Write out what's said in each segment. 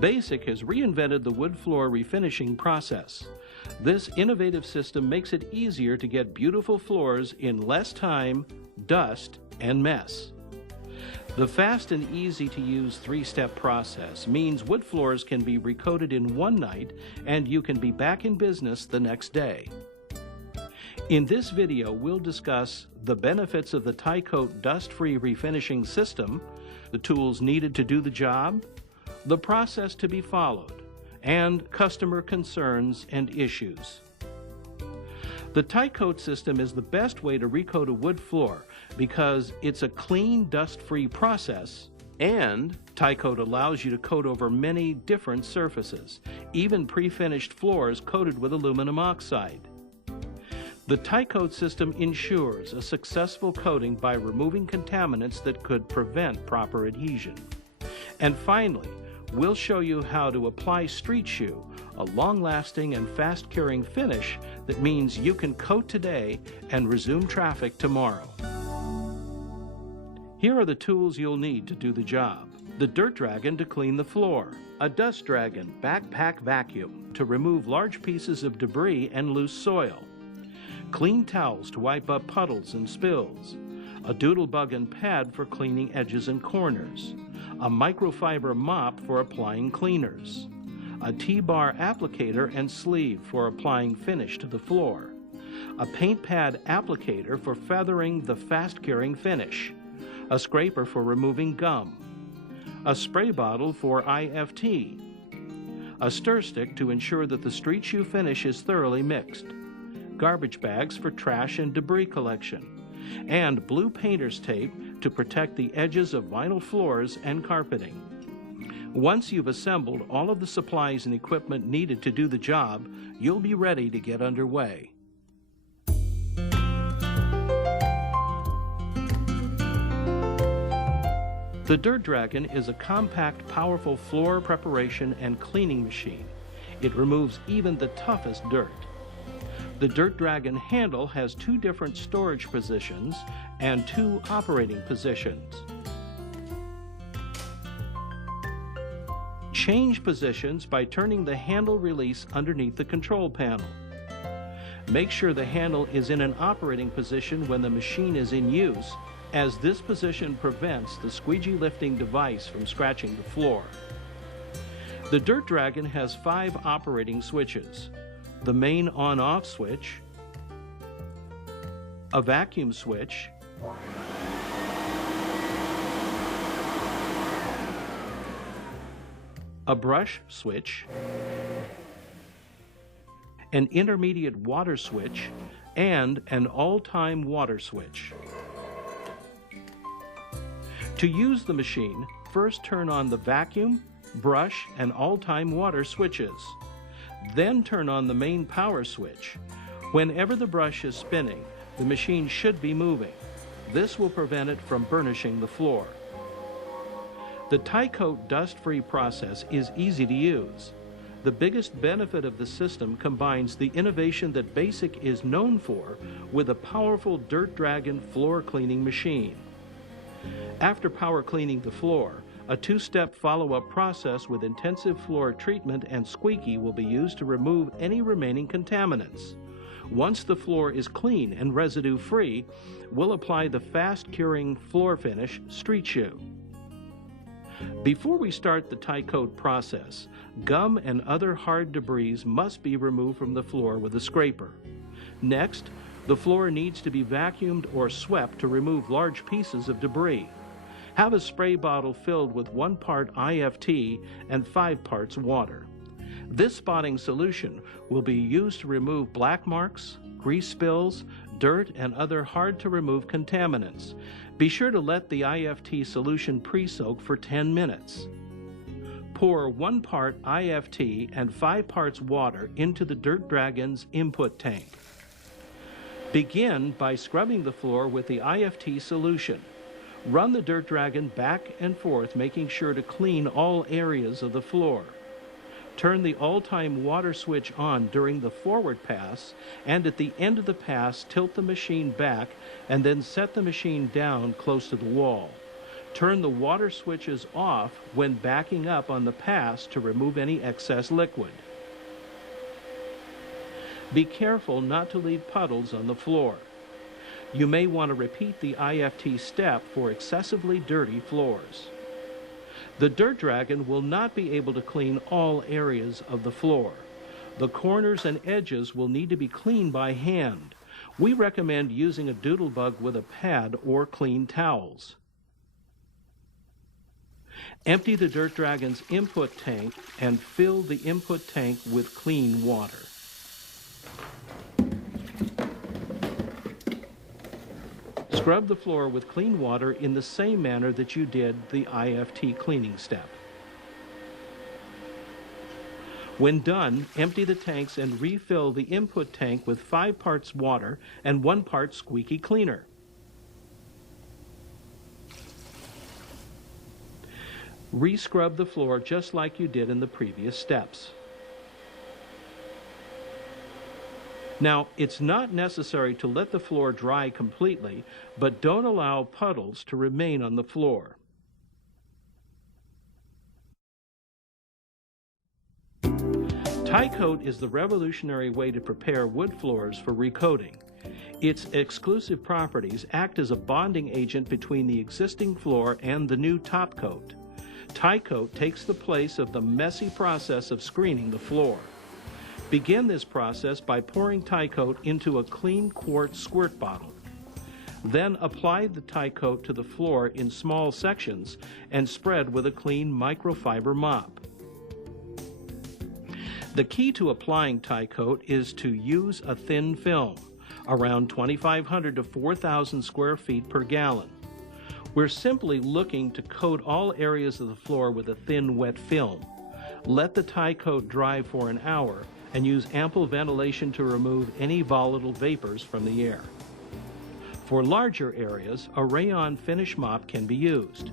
Basic has reinvented the wood floor refinishing process. This innovative system makes it easier to get beautiful floors in less time, dust, and mess. The fast and easy to use 3-step process means wood floors can be recoated in one night and you can be back in business the next day. In this video, we'll discuss the benefits of the TyKote Dustfree Refinishing system, the tools needed to do the job, the process to be followed, and customer concerns and issues. The TyKote system is the best way to recoat a wood floor because it's a clean, dust-free process, and TyKote allows you to coat over many different surfaces, even pre-finished floors coated with aluminum oxide. The TyKote system ensures a successful coating by removing contaminants that could prevent proper adhesion. And finally, we'll show you how to apply Street Shoe, a long-lasting and fast-curing finish that means you can coat today and resume traffic tomorrow. Here are the tools you'll need to do the job. The Dirt Dragon to clean the floor. A Dust Dragon backpack vacuum to remove large pieces of debris and loose soil. Clean towels to wipe up puddles and spills. A doodlebug and pad for cleaning edges and corners. A microfiber mop for applying cleaners. A T-bar applicator and sleeve for applying finish to the floor. A paint pad applicator for feathering the fast-curing finish. A scraper for removing gum. A spray bottle for IFT. A stir stick to ensure that the Street Shoe finish is thoroughly mixed. Garbage bags for trash and debris collection. And blue painter's tape to protect the edges of vinyl floors and carpeting. Once you've assembled all of the supplies and equipment needed to do the job, you'll be ready to get underway. The Dirt Dragon is a compact, powerful floor preparation and cleaning machine. It removes even the toughest dirt. The Dirt Dragon handle has 2 different storage positions and 2 operating positions. Change positions by turning the handle release underneath the control panel. Make sure the handle is in an operating position when the machine is in use, as this position prevents the squeegee lifting device from scratching the floor. The Dirt Dragon has 5 operating switches: the main on-off switch, a vacuum switch, a brush switch, an intermediate water switch, and an all-time water switch. To use the machine, first turn on the vacuum, brush, and all-time water switches. Then turn on the main power switch. Whenever the brush is spinning, the machine should be moving. This will prevent it from burnishing the floor. The TyKote Dust-Free process is easy to use. The biggest benefit of the system combines the innovation that Basic is known for with a powerful Dirt Dragon floor cleaning machine. After power cleaning the floor, a 2-step follow-up process with intensive floor treatment and squeaky will be used to remove any remaining contaminants. Once the floor is clean and residue-free, we'll apply the fast-curing floor finish, Street Shoe. Before we start the TyKote process, gum and other hard debris must be removed from the floor with a scraper. Next, the floor needs to be vacuumed or swept to remove large pieces of debris. Have a spray bottle filled with 1 part IFT and 5 parts water. This spotting solution will be used to remove black marks, grease spills, dirt, and other hard-to-remove contaminants. Be sure to let the IFT solution pre-soak for 10 minutes. Pour 1 part IFT and 5 parts water into the Dirt Dragon's input tank. Begin by scrubbing the floor with the IFT solution. Run the Dirt Dragon back and forth, making sure to clean all areas of the floor. Turn the all-time water switch on during the forward pass, and at the end of the pass, tilt the machine back and then set the machine down close to the wall. Turn the water switches off when backing up on the pass to remove any excess liquid. Be careful not to leave puddles on the floor. You may want to repeat the IFT step for excessively dirty floors. The Dirt Dragon will not be able to clean all areas of the floor. The corners and edges will need to be cleaned by hand. We recommend using a doodlebug with a pad or clean towels. Empty the Dirt Dragon's input tank and fill the input tank with clean water. Scrub the floor with clean water in the same manner that you did the IFT cleaning step. When done, empty the tanks and refill the input tank with 5 parts water and 1 part squeaky cleaner. Re-scrub the floor just like you did in the previous steps. Now, it's not necessary to let the floor dry completely, but don't allow puddles to remain on the floor. TyKote is the revolutionary way to prepare wood floors for recoating. Its exclusive properties act as a bonding agent between the existing floor and the new top coat. TyKote takes the place of the messy process of screening the floor. Begin this process by pouring TyKote into a clean quartz squirt bottle. Then apply the TyKote to the floor in small sections and spread with a clean microfiber mop. The key to applying TyKote is to use a thin film, around 2,500 to 4,000 square feet per gallon. We're simply looking to coat all areas of the floor with a thin wet film. Let the TyKote dry for an hour and use ample ventilation to remove any volatile vapors from the air. For larger areas, a rayon finish mop can be used.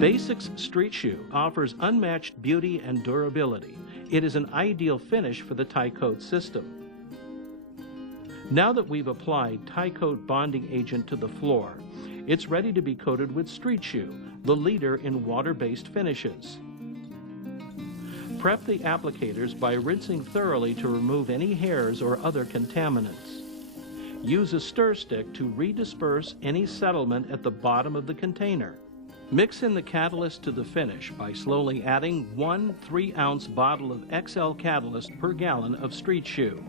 Basics Street Shoe offers unmatched beauty and durability. It is an ideal finish for the TyKote system. Now that we've applied TyKote bonding agent to the floor, it's ready to be coated with Street Shoe, the leader in water-based finishes. Prep the applicators by rinsing thoroughly to remove any hairs or other contaminants. Use a stir stick to redisperse any settlement at the bottom of the container. Mix in the catalyst to the finish by slowly adding 1 3-ounce bottle of XL catalyst per gallon of Street Shoe.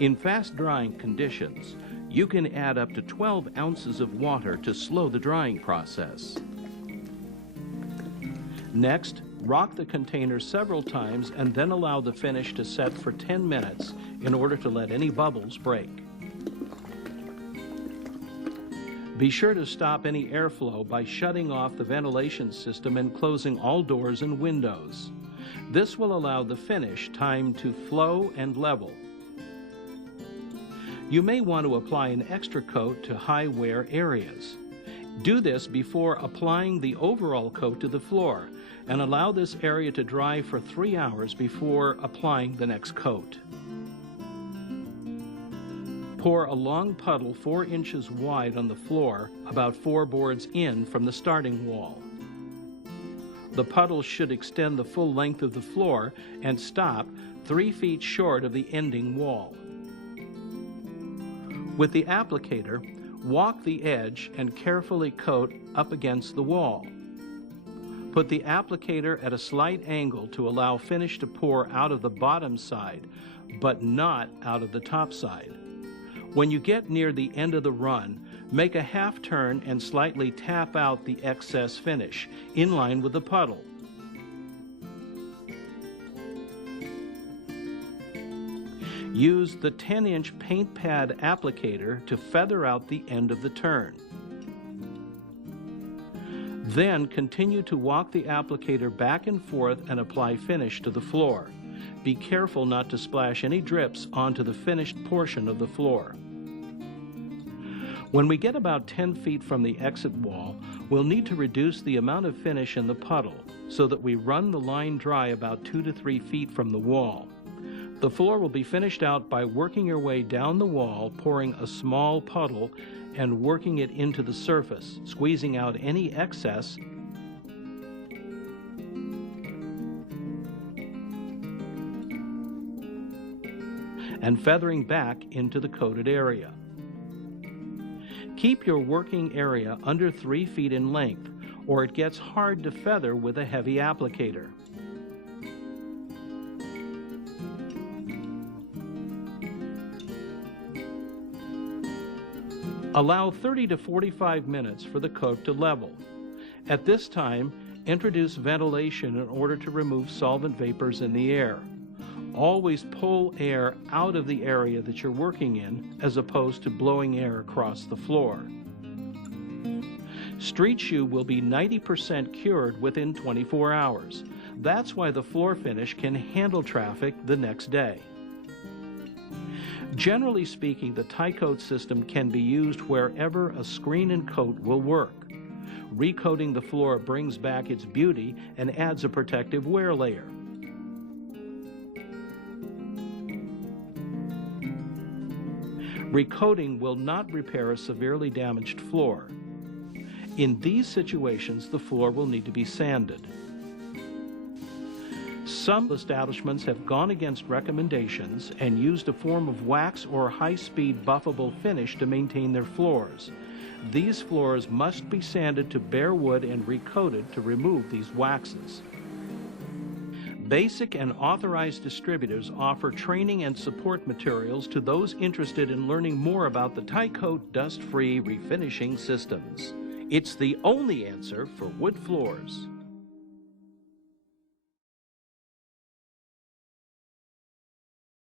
In fast-drying conditions, you can add up to 12 ounces of water to slow the drying process. Next, rock the container several times and then allow the finish to set for 10 minutes in order to let any bubbles break. Be sure to stop any airflow by shutting off the ventilation system and closing all doors and windows. This will allow the finish time to flow and level. You may want to apply an extra coat to high wear areas. Do this before applying the overall coat to the floor and allow this area to dry for 3 hours before applying the next coat. Pour a long puddle 4 inches wide on the floor, about 4 boards in from the starting wall. The puddle should extend the full length of the floor and stop 3 feet short of the ending wall. With the applicator, walk the edge and carefully coat up against the wall. Put the applicator at a slight angle to allow finish to pour out of the bottom side, but not out of the top side. When you get near the end of the run, make a half turn and slightly tap out the excess finish, in line with the puddle. Use the 10-inch paint pad applicator to feather out the end of the turn. Then continue to walk the applicator back and forth and apply finish to the floor. Be careful not to splash any drips onto the finished portion of the floor. When we get about 10 feet from the exit wall, we'll need to reduce the amount of finish in the puddle so that we run the line dry about 2 to 3 feet from the wall. The floor will be finished out by working your way down the wall, pouring a small puddle and working it into the surface, squeezing out any excess and feathering back into the coated area. Keep your working area under 3 feet in length, or it gets hard to feather with a heavy applicator. Allow 30 to 45 minutes for the coat to level. At this time, introduce ventilation in order to remove solvent vapors in the air. Always pull air out of the area that you're working in as opposed to blowing air across the floor. Street shoe will be 90% cured within 24 hours. That's why the floor finish can handle traffic the next day. Generally speaking, the TyKote system can be used wherever a screen and coat will work. Recoating the floor brings back its beauty and adds a protective wear layer. Recoating will not repair a severely damaged floor. In these situations, the floor will need to be sanded. Some establishments have gone against recommendations and used a form of wax or high-speed buffable finish to maintain their floors. These floors must be sanded to bare wood and recoated to remove these waxes. Basic and authorized distributors offer training and support materials to those interested in learning more about the TyKote Dustfree Refinishing systems. It's the only answer for wood floors.